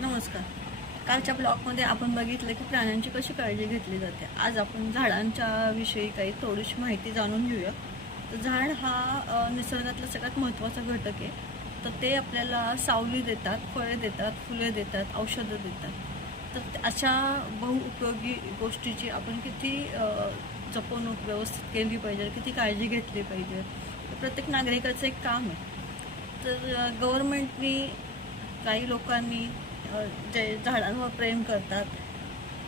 नमस्कार. कालच्या ब्लॉगमध्ये आपण बघितलं की प्राण्यांची कशी काळजी घेतली जाते. आज आपण झाडांच्या विषयी काही थोडीशी माहिती जाणून घेऊया. तर झाड हा निसर्गातला सगळ्यात महत्त्वाचा घटक आहे. तर ते आपल्याला सावली देतात, फळे देतात, फुले देतात, औषधं देतात. तर अशा बहुउपयोगी गोष्टीची आपण किती जपणूक व्यवस्थित केली पाहिजे, किती काळजी घेतली पाहिजे. प्रत्येक नागरिकाचं एक काम आहे. तर गव्हर्नमेंटनी, काही लोकांनी जे झाडांवर प्रेम करतात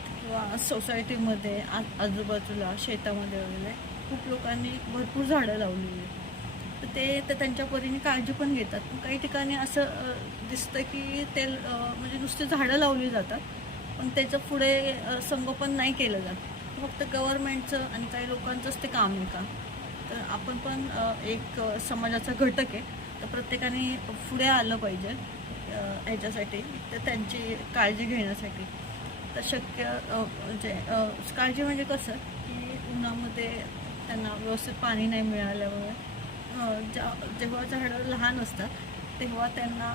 किंवा सोसायटीमध्ये आजूबाजूला शेतामध्ये वगैरे खूप लोकांनी भरपूर झाडं लावलेली आहेत. तर ते त्यांच्या परीने काळजी पण घेतात. पण काही ठिकाणी असं दिसतं की ते म्हणजे नुसते झाडं लावली जातात, पण त्याचं पुढे संगोपन नाही केलं जात. फक्त गव्हर्नमेंटचं आणि काही लोकांचंच ते काम आहे का? तर आपण पण एक समाजाचा घटक आहे. तर प्रत्येकाने पुढे आलं पाहिजे ह्याच्यासाठी, तर त्यांची काळजी घेण्यासाठी. तर शक्य म्हणजे काळजी म्हणजे कसं की उन्हामध्ये त्यांना व्यवस्थित पाणी नाही मिळाल्यामुळे जेव्हा झाडं लहान असतात तेव्हा त्यांना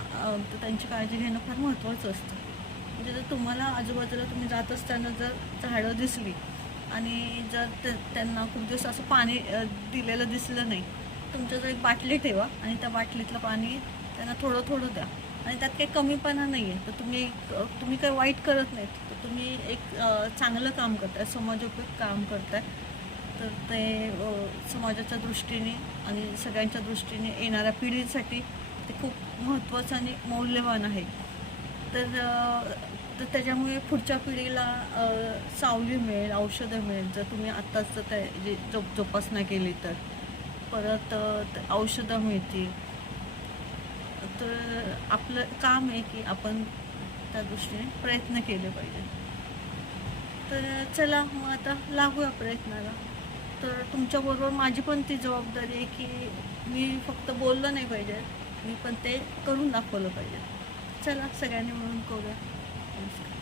त्यांची काळजी घेणं फार महत्त्वाचं असतं. म्हणजे जर तुम्हाला आजूबाजूला तुम्ही जात असताना जर झाडं दिसली आणि जर त्यांना खूप दिवस असं पाणी दिलेलं दिसलं नाही, तुमच्याजवळ एक बाटली ठेवा आणि त्या बाटलीतलं पाणी त्यांना थोडं थोडं द्या. आणि त्यात काही कमीपणा नाही आहे. तर तुम्ही काही वाईट करत नाहीत. तर तुम्ही एक चांगलं काम करताय, समाजोपयोगी काम करताय. तर ते समाजाच्या दृष्टीने आणि सगळ्यांच्या दृष्टीने येणाऱ्या पिढीसाठी ते खूप महत्त्वाचं आणि मौल्यवान आहे. तर त्याच्यामुळे पुढच्या पिढीला सावली मिळेल, औषधं मिळेल. जर तुम्ही आत्ताच त्याची जोपासना केली तर परत औषधं मिळतील. तर आपलं काम आहे की आपण त्या दृष्टीने प्रयत्न केले पाहिजे. तर चला मग आता लागूया प्रयत्नाला. तर तुमच्याबरोबर माझी पण ती जबाबदारी आहे की मी फक्त बोललं नाही पाहिजे, मी पण ते करून दाखवलं पाहिजे. चला सगळ्यांनी मिळून करूया. नमस्कार.